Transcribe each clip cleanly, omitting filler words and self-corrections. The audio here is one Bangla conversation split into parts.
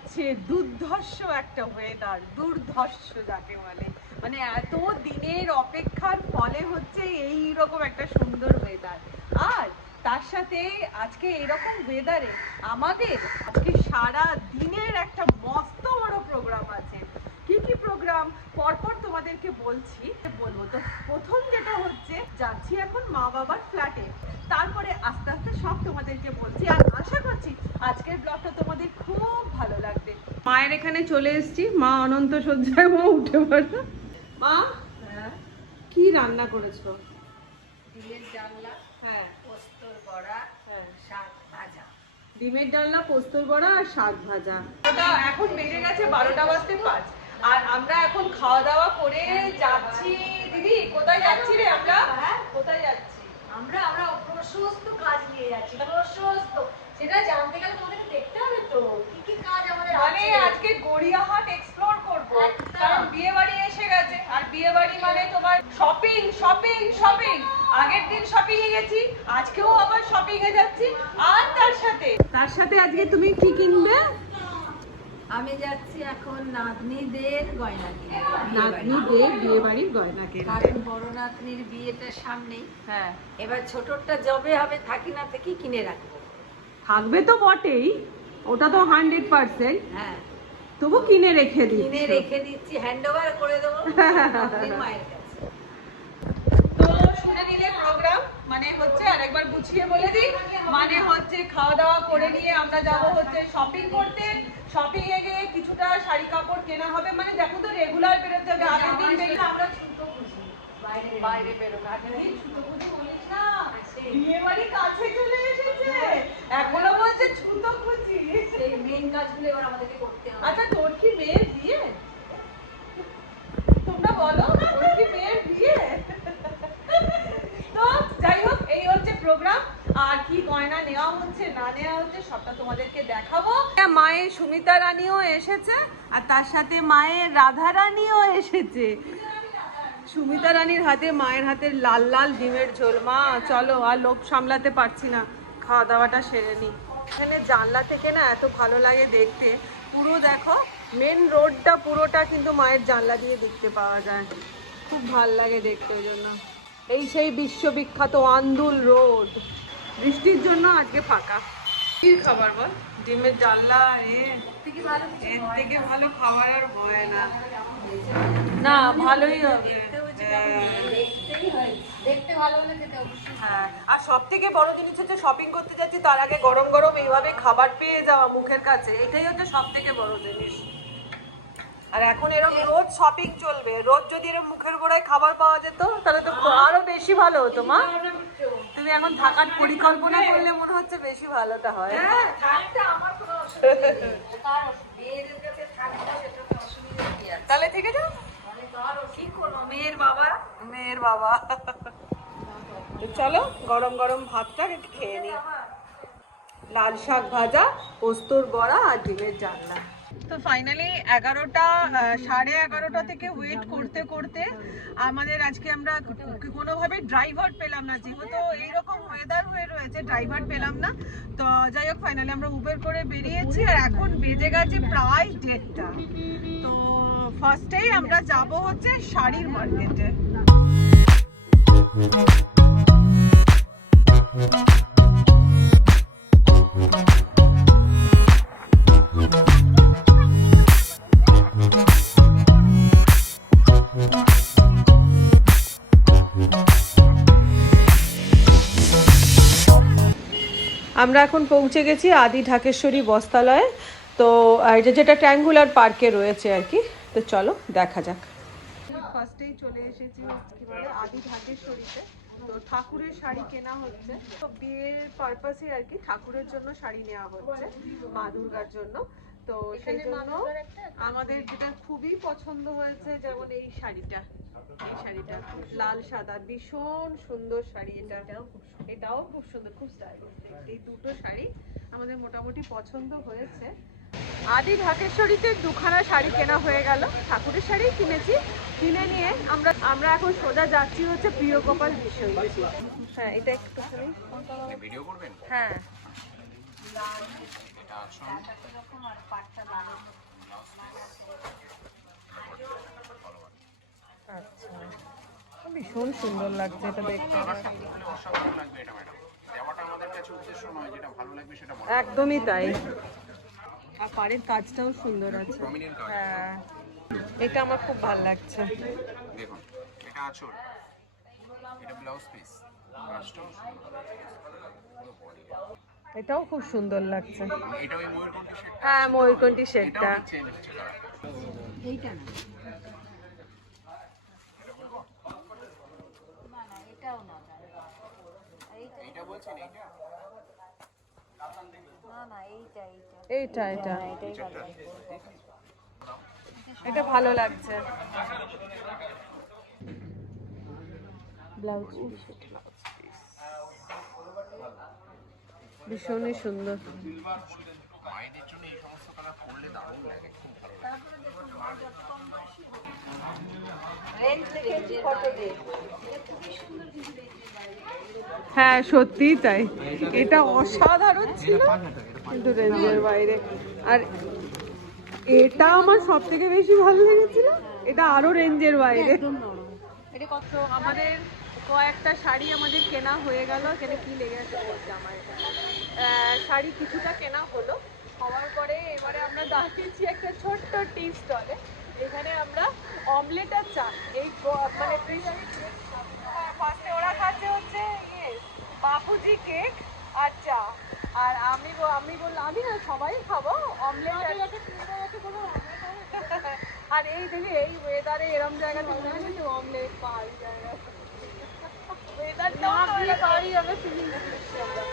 যাচ্ছে দুর্ধর্ষ একটা ওয়েদার, দুর্ধর্ষ যাকে বলে, মানে এত দিনের অপেক্ষার ফলে হচ্ছে এই রকম একটা সুন্দর ওয়েদার। আর তার সাথে আজকে এরকম ওয়েদারে আমাদের আজকে সারা দিনের একটা মস্ত বড় প্রোগ্রাম আছে। কি কি প্রোগ্রাম পরপর তোমাদেরকে বলবো। তো প্রথম যেটা হচ্ছে, যাচ্ছি এখন মা বাবার ফ্ল্যাটে, তারপরে আস্তে আস্তে সব তোমাদেরকে বলছি। আর আশা করছি আজকের ব্লগটা তোমাদের খুব ভালো লাগবে। মায়ের এখানে চলে এসেছি, মা অনন্ত শয্যায়, মা উঠে পড়ো। মা কি রান্না করেছো? ডিমের ডালনা, হ্যাঁ, পোস্তর বড়া, হ্যাঁ, শাক ভাজা। ডিমের ডালনা, পোস্তর বড়া আর শাক ভাজা। এখন বেজে গেছে 12টা বাজতে 5, আর আমরা এখন খাওয়া দাওয়া করে যাচ্ছি। দিদি কোথায় যাচ্ছি রে আমরা? কোথায় যাচ্ছি আমরা প্রশস্ত কাজ নিয়ে যাচ্ছি, প্রশস্ত। সেটা জানতে গেলে তোমাদের দেখতে হবে তো কি কি কাজ আমাদের মানে আছে। আজকে গড়িয়াহাট এক্সপ্লোর করব, কারণ বিয়ে বাড়ি এসে গেছে। আর বিয়ে বাড়ি মানে তোমার শপিং শপিং শপিং। আগের দিন শপিং এ গেছি, আজকেও আবার শপিং এ যাচ্ছি। আর তার সাথে আজকে তুমি কি কিনবে? আমি যাচ্ছি এখন নাতনিদের গয়না কিনতে। নাতনিদের বিয়ে বাড়ির গয়না কিনতে, কারণ বড় নাতনির বিয়েটা সামনেই। হ্যাঁ, এবার ছোটটা যবে হবে থাকি না থাকি কিনে রাখবো। থাকবে তো বটেই, ওটা তো 100%। হ্যাঁ, তবু কিনে রেখে কিনে রেখে দিচ্ছি, হ্যান্ড ওভার করে দেবো নাতনির মায়ের কাছে। তো শুনে নিলে প্রোগ্রাম মানে হচ্ছে, আরেকবার গুছিয়ে বলে দিই, মানে হচ্ছে খাওয়া দাওয়া করে নিয়ে আমরা যাব হচ্ছে শপিং করতে। শপিং এ গিয়ে কিছুটা শাড়ি কাপড় কেনা হবে। মানে দেখো তো রেগুলার বেরোতে হবে, আগের দিন বেরিয়ে আমরা ছুতো খুঁজি, বাইরে বেরোনো। আগের দিন ছুতো খুঁজি বলিস না, বিয়ে বাড়ি কাছে চলে এসেছে, এখনো বলছে ছুতো খুঁজি। সেই মেইন কাজগুলো এবার আমাদেরকে করতে হবে। আচ্ছা, তোর কি মেয়ের বিয়ে? তোমরা বলো, তোর কি মেয়ের বিয়ে? তো যাই হোক, এই হচ্ছে প্রোগ্রাম। আর কি গয়না নেওয়া হচ্ছে না নেওয়া হচ্ছে সবটা তোমাদেরকে দেখাবো। মায়ের সুমিতা রানীও এসেছে, আর তার সাথে মায়ের রাধা রানীও এসেছে। সুমিতা রানীর হাতে, মায়ের হাতের লাল লাল ডিমের ঝোল। মা চলো, আর লোভ সামলাতে পারছি না, খাওয়া দাওয়াটা সেরে নি। এখানে জানলা থেকে না এত ভালো লাগে দেখতে, পুরো দেখো মেন রোডটা পুরোটা কিন্তু মায়ের জানলা দিয়ে দেখতে পাওয়া যায়। খুব ভাল লাগে দেখতে, ওই জন্য। এই সেই বিশ্ববিখ্যাত আন্দুল রোড। বৃষ্টির জন্য আজকে ফাঁকা। কি খাবার বল, ডিমের জানলা, এর থেকে ভালো খাবার আর হয় না। না, ভালোই হবে। দেখতে ভালো হলে খেতে অবশ্যই। হ্যাঁ, আর সব থেকে বড় জিনিস হচ্ছে শপিং করতে যাচ্ছি, তার আগে গরম গরম এইভাবে খাবার পেয়ে যাওয়া মুখের কাছে, এটাই হচ্ছে সব থেকে বড় জিনিস। আর এখন এরকম রোজ শপিং চলবে, রোজ যদি এরকম মুখের গোড়ায় খাবার পাওয়া যেত তাহলে তো আরো বেশি ভালো হতো। মা, তুমি এখন থাকার পরিকল্পনা করলে মনে হচ্ছে বেশি ভালোটা হয়। হ্যাঁ, থাকতে আমার কোনো অসুবিধা নেই। তার মেয়েদের কাছে থাকতে সেটা তো অসুবিধা কি আছে? তাহলে থেকে যাও। মানে তার কি কোনো মেয়ের বাবা। তো চলো, গরম গরম ভাতটা খেয়ে নি। লাল শাক ভাজা, পোস্তর বড়া আর ডিমের ডালনা। তো ফাইনালি 11টা, 11:30 থেকে ওয়েট করতে করতে আমাদের আজকে আমরা কোনোভাবে ড্রাইভার পেলাম না, যেহেতু এইরকম ওয়েদার হয়ে রয়েছে, ড্রাইভার পেলাম না। তো যাই হোক, ফাইনালি আমরা উবের করে বেরিয়েছি, আর এখন বেজে গেছে প্রায় 1:30টা। তো ফার্স্টেই আমরা যাব হচ্ছে শাড়ির মার্কেটে। আমরা এখন পৌঁছে গেছি আদি ঢাকেশ্বরী বস্ত্রালয়ে। তো এটা যেটা ট্রায়াঙ্গুলার পার্কে রয়েছে আর কি। তো চলো দেখা যাক। ফার্স্টেই চলে এসেছি কি বলে আদি ঢাকেশ্বরীতে। তো ঠাকুরের শাড়ি কেনা হচ্ছে, তো বিয়ের পারপাসে আর কি, ঠাকুরের জন্য শাড়ি নেওয়া হচ্ছে, মা দুর্গার জন্য। তো সেই জন্য আমাদের যেটা খুবই পছন্দ হয়েছে, যেমন এই শাড়িটা লাল সাদা, ভীষণ সুন্দর শাড়ি। এটাও খুব সুন্দর, খুব স্টাইলিশ। এই দুটো শাড়ি আমাদের মোটামুটি পছন্দ হয়েছে। আদি ঢাকেশ্বরীতে দুখানা শাড়ি কেনা হয়ে গেল, ঠাকুরের শাড়ি কিনেছি। কিনে নিয়ে আমরা এখন সোজা যাচ্ছি হচ্ছে প্রিয় গোপাল বিষয়। হ্যাঁ, এটা একটুখানি ভিডিও করবেন। হ্যাঁ, ভীষণ সুন্দর লাগছে এটা দেখতে। অসাধারণ লাগবে এটা ম্যাডাম, দেওয়াটা আমাদের কাছে উদ্দেশ্য নয়, যেটা ভালো লাগবে সেটা বলা। একদমই তাই। আর পাড়ের কাজটাও সুন্দর আছে। প্রমিনেন্ট কাজ। হ্যাঁ, এটা আমার খুব ভালো লাগছে। দেখুন এটা আঁচল, এটা ব্লাউজ পিস, কাজটাও সুন্দর। পুরো বডি এটাও খুব সুন্দর লাগছে। এটা ওই ময়ূরকণ্ঠী শেড, হ্যাঁ ময়ূরকণ্ঠী শেডটা। এটাও চেঞ্জ হচ্ছে কালার। এইটা না, না না এটাও না, এইটা বলছেন এইটা? না না এইটা এইটা এটা এটাই ভালো। এটা ভালো লাগছে। ব্লাউজ ভীষণই সুন্দর। মায়েদের জন্য এই সমস্ত কালার পরলে দারুণ লাগে, খুব ভালো লাগে। হ্যাঁ সত্যিই তাই, এটা অসাধারণ ছিল কিন্তু রেঞ্জের বাইরে। আর এটা আমার সব থেকে বেশি ভালো লেগেছিল, এটা আরো রেঞ্জের বাইরে। এটা কত, আমাদের কয়েকটা শাড়ি আমাদের কেনা হয়ে গেল। এখানে কি লেগে আছে বলছে আমার, এটা শাড়ি কিছুটা কেনা হলো। হওয়ার পরে এবারে আমরা দাঁড়িয়েছি একটা ছোট্ট টি স্টলে। এখানে আমরা অমলেট আর চা, এই মানে ফার্স্টে ওরা খাচ্ছে হচ্ছে বাপুজি কেক আর চা। আর আমি বললাম আমি না সবাই খাবো অমলেট। আর এই দেখি এই ওয়েদারে এরম জায়গাতে মনে হয় যে অমলেট পাওয়াই যায় না। ওয়েদারটাও পাওয়াই আমরা ফিলিং করছি আমরা।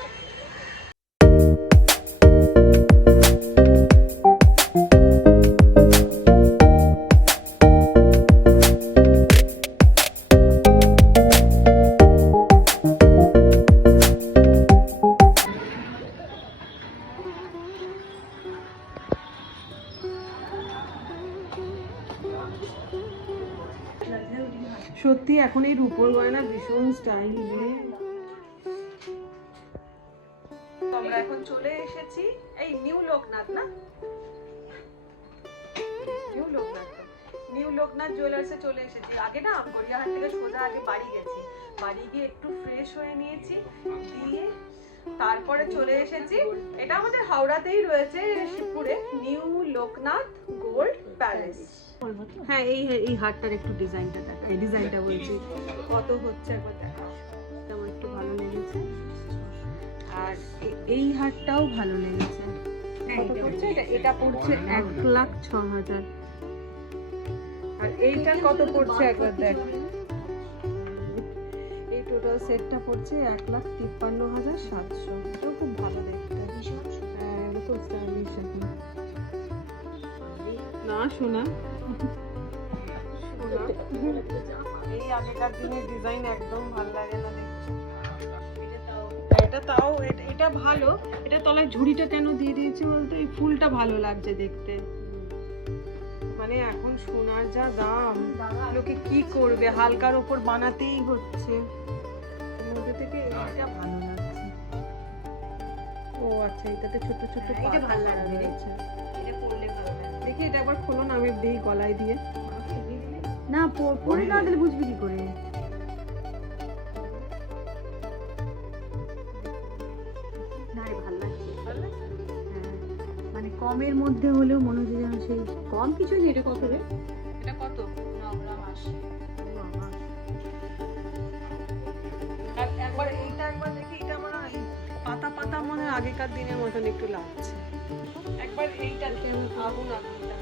সত্যি এখন এই রূপোর গয়না ভীষণ স্টাইল। আমরা এখন চলে এসেছি এই নিউ লোকনাথ, না নিউ লোকনাথ জুয়েলার্সে চলে এসেছি। আগে না গড়িয়াহাট থেকে সোজা আগে বাড়ি গেছি, বাড়ি গিয়ে একটু ফ্রেশ হয়ে নিয়েছি, দিয়ে তারপরে চলে এসেছি। এটা আমাদের হাওড়াতেই রয়েছে শিবপুরে, নিউ লোকনাথ গোল্ড প্যালেস। হ্যাঁ এই হারটার একটু ডিজাইনটা দেখা, এই ডিজাইনটা বলছি কত হচ্ছে একবার দেখা, আমার একটু ভালো লেগেছে। আর এই হারটাও ভালো লেগেছে। কত পড়ছে এটা? এটা পড়ছে 1,06,000। আর এইটা কত পড়ছে একবার দেখ, এই টোটাল সেটটা পড়ছে 1,53,700। এটাও খুব ভালো দেখতে। হ্যাঁ এটা তো স্টাইলিশ এখন। না শোনা এই আগেকার দিনের ডিজাইন একদম ভালো লাগে না দেখতে। এটা তাও এটা ভালো। এটা তলায় ঝুড়িটা কেন দিয়ে দিয়েছি বলতো, এই ফুলটা ভালো লাগছে দেখতে। মানে এখন সোনার যা দাম, লোকে কি করবে, হালকার ওপর বানাতেই হচ্ছে। মধ্যে থেকে এটা ভালো লাগছে। ও আচ্ছা, এটাতে ছোট ছোট এটা ভালো লাগবে রে, আছে। এটা পরলে ভালো লাগবে। দেখি এটা একবার খোলো না, আমি দিই গলায় দিয়ে। না পরে না দিলে বুঝবি কি করে? না রে ভালো লাগছে, হ্যাঁ মানে কমের মধ্যে হলেও মনে হচ্ছে যেন সেই কম কিছু নেই। এটা কত রে? এটা কত? 9 গ্রাম 80। আর একবার এইটা একবার দেখি, এটা আমার পাতা পাতা মনে হয় আগেকার দিনের মতন একটু লাগছে। একবার এইটা আগুন আগুনটা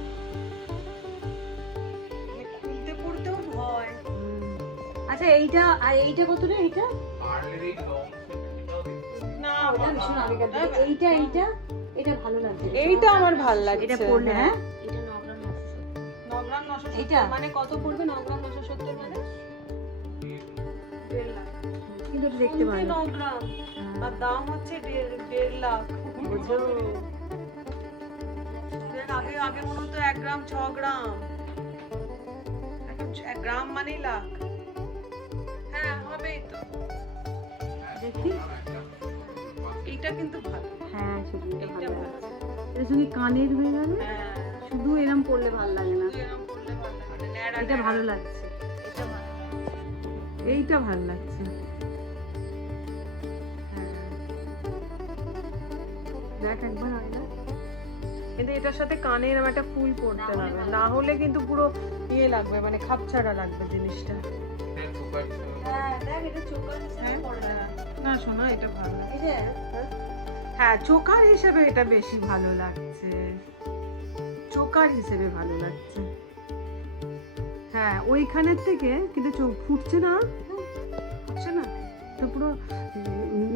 মানে খুলতে পড়তেও ভয়। আচ্ছা এইটা আর এইটা কত রে? এইটা না ওটা ভীষণ আগেকার দিনে। এইটা এটা ভালো লাগছে। এইটা আমার ভালো লাগছে। এটা পরলে হ্যাঁ, এটা 9 গ্রাম 9 গ্রাম 970। এইটা? মানে কত পড়বে 9 গ্রাম 970 মানে 1.5 লাখ। কিন্তু এটা দেখতে ভালো। 9 গ্রাম আর দাম হচ্ছে 1.5 লাখ। বুঝছো? আগে আগে মনে হতো 1 গ্রাম 6 গ্রাম, এখন 1 গ্রাম মানেই লাখ। হ্যাঁ হবেই তো। দেখি এইটা কিন্তু ভালো। হ্যাঁ সেটা এইটা ভালো। ভালো। এর সঙ্গে কানের হয়ে গেল, হ্যাঁ শুধু এরকম পরলে ভালো লাগে না। শুধু এরকম করলে ভালো লাগে না। ন্যাড়া এটা ন্যাড়া। ভালো লাগছে। এটা ভালো লাগছে। এইটা ভাল লাগছে। দেখ একবার আয়না, কিন্তু এটার সাথে কানে এরকম একটা ফুল পড়তে হবে, না হলে কিন্তু পুরো ইয়ে লাগবে, মানে খাপছাড়া লাগবে জিনিসটা। না শোনা, এটা ভালো হ্যাঁ, চোকার হিসেবে এটা বেশি ভালো লাগছে, চোকার হিসেবে ভালো লাগছে। হ্যাঁ ওইখানের থেকে কিন্তু চোখ ফুটছে না, ফুটছে না তো পুরো।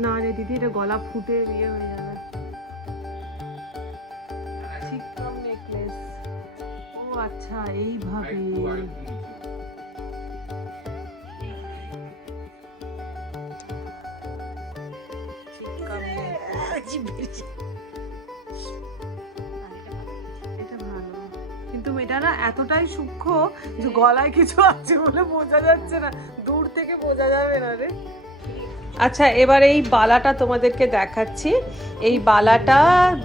না রে দিদি, এটা গলা ফুটে বিয়ে হয়ে যাবে। চিকন নেকলেস, ও আচ্ছা এইভাবে। এটা ভালো, কিন্তু এটা না এতটাই সূক্ষ্ম যে গলায় কিছু আছে বলে বোঝা যাচ্ছে না, দূর থেকে বোঝা যাবে না রে। আচ্ছা এবার এই বালাটা তোমাদেরকে দেখাচ্ছি। এই বালাটা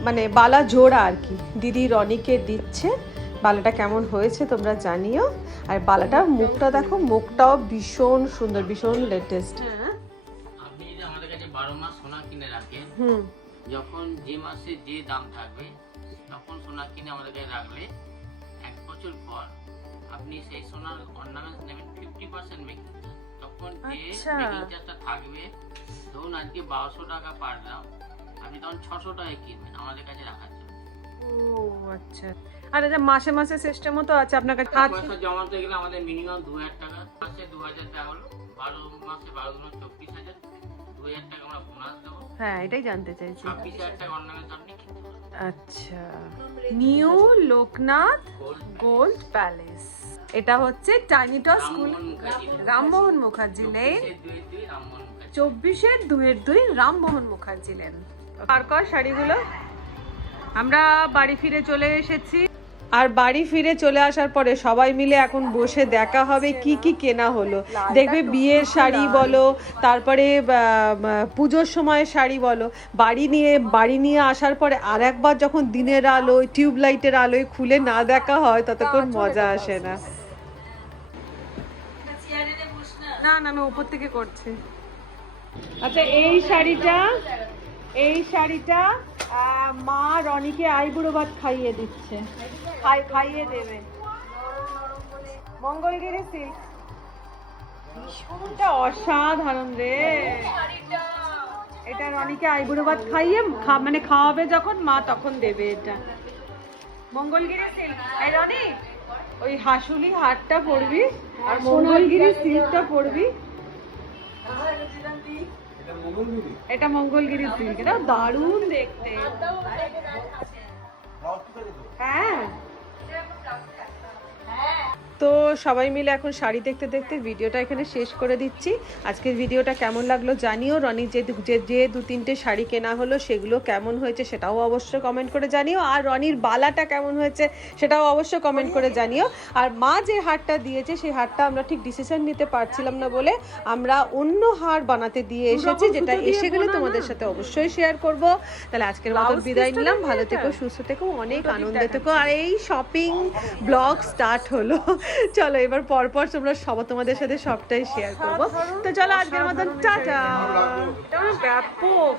মানে বালা জোড়া আর কি, দিদি রনিকে দিচ্ছে। বালাটা কেমন হয়েছে তোমরা জানিও। আর বালাটার মুখটা দেখো, মুখটাও ভীষণ সুন্দর, ভীষণ লেটেস্ট। আপনি যদি আমাদের কাছে 12 মাস সোনা কিনে রাখেন, যখন যে মাসে যে দাম থাকবে তখন সোনা কিনে আমাদের কাছে রাখলে 1 বছর পর আপনি সেই সোনার অর্নামেন্টস নেবেন 50% মেকিং চার্জ। তখন যে মেকিং চার্জটা থাকবে, ধরুন আজকে 1200 টাকা পার গ্রাম, আপনি তখন 600 টাকায় কিনবেন আমাদের কাছে রাখার জন্য। ও আচ্ছা। আর এটা মাসে মাসে সিস্টেমও তো আছে আপনার কাছে? পয়সা জমাতে গেলে আমাদের মিনিমাম 2000 টাকা, মাসে 2000 টাকা হলো, 12 মাসে 12 গুণ 24,000, 2000 টাকা আমরা বোনাস দেবো। হ্যাঁ এটাই জানতে চাইছি। 26,000 টাকা অর্নামেন্টস আপনি কিনতে পারবেন। আচ্ছা, নিউ লোকনাথ গোল্ড প্যালেস, এটা হচ্ছে tiny tots school, Rammohan Mukherjee lane, 24/2/2 Rammohan Mukherjee lane. আর কর শাড়িগুলো আমরা বাড়ি ফিরে চলে এসেছি। আর বাড়ি ফিরে চলে আসার পরে সবাই মিলে এখন বসে দেখা হবে কি কি কেনা হলো। দেখবে বিয়ের শাড়ি বলো, তারপরে পুজোর সময় শাড়ি বলো, বাড়ি নিয়ে আসার পরে আর একবার যখন দিনের আলোয়, টিউব লাইটের আলোয় খুলে না দেখা হয় ততক্ষণ মজা আসে না। না না, আমি উপর থেকে করছি। আচ্ছা এই শাড়িটা মা রনিকে আইবুড়ো ভাত খাইয়ে দিচ্ছে, খাইয়ে দেবে। মঙ্গলগিরি সিল্ক, ভীষণটা অসাধারণ রে। এটা রনিকে আইবুড়ো ভাত খাইয়ে মানে খাওয়াবে যখন মা, তখন দেবে এটা। মঙ্গলগিরি সিল্ক। এই রনি, ওই হাসুলি হারটা পরবি আর মঙ্গলগিরি সিল্কটা পরবি। এটা মঙ্গলগিরি সিল্ক, এটা দারুণ দেখতে। হ্যাঁ, তো সবাই মিলে এখন শাড়ি দেখতে দেখতে ভিডিওটা এখানে শেষ করে দিচ্ছি। আজকের ভিডিওটা কেমন লাগলো জানিও। রনি যে 2-3টে শাড়ি কেনা হলো সেগুলো কেমন হয়েছে সেটাও অবশ্যই কমেন্ট করে জানিও। আর রনির বালাটা কেমন হয়েছে সেটাও অবশ্যই কমেন্ট করে জানিও। আর মা যে হারটা দিয়েছে সেই হারটা আমরা ঠিক ডিসিশন নিতে পারছিলাম না বলে আমরা অন্য হার বানাতে দিয়ে এসেছি, যেটা এসে গেলে তোমাদের সাথে অবশ্যই শেয়ার করব। তাহলে আজকের মতো বিদায় নিলাম। ভালো থেকো, সুস্থ থেকো, অনেক আনন্দে থেকো। আর এই শপিং ব্লগ স্টার্ট হলো। চলো এবার পরপর তোমাদের সাথে সবটাই শেয়ার করবো। তো চলো আজকের মতন টাটা। ব্যাপক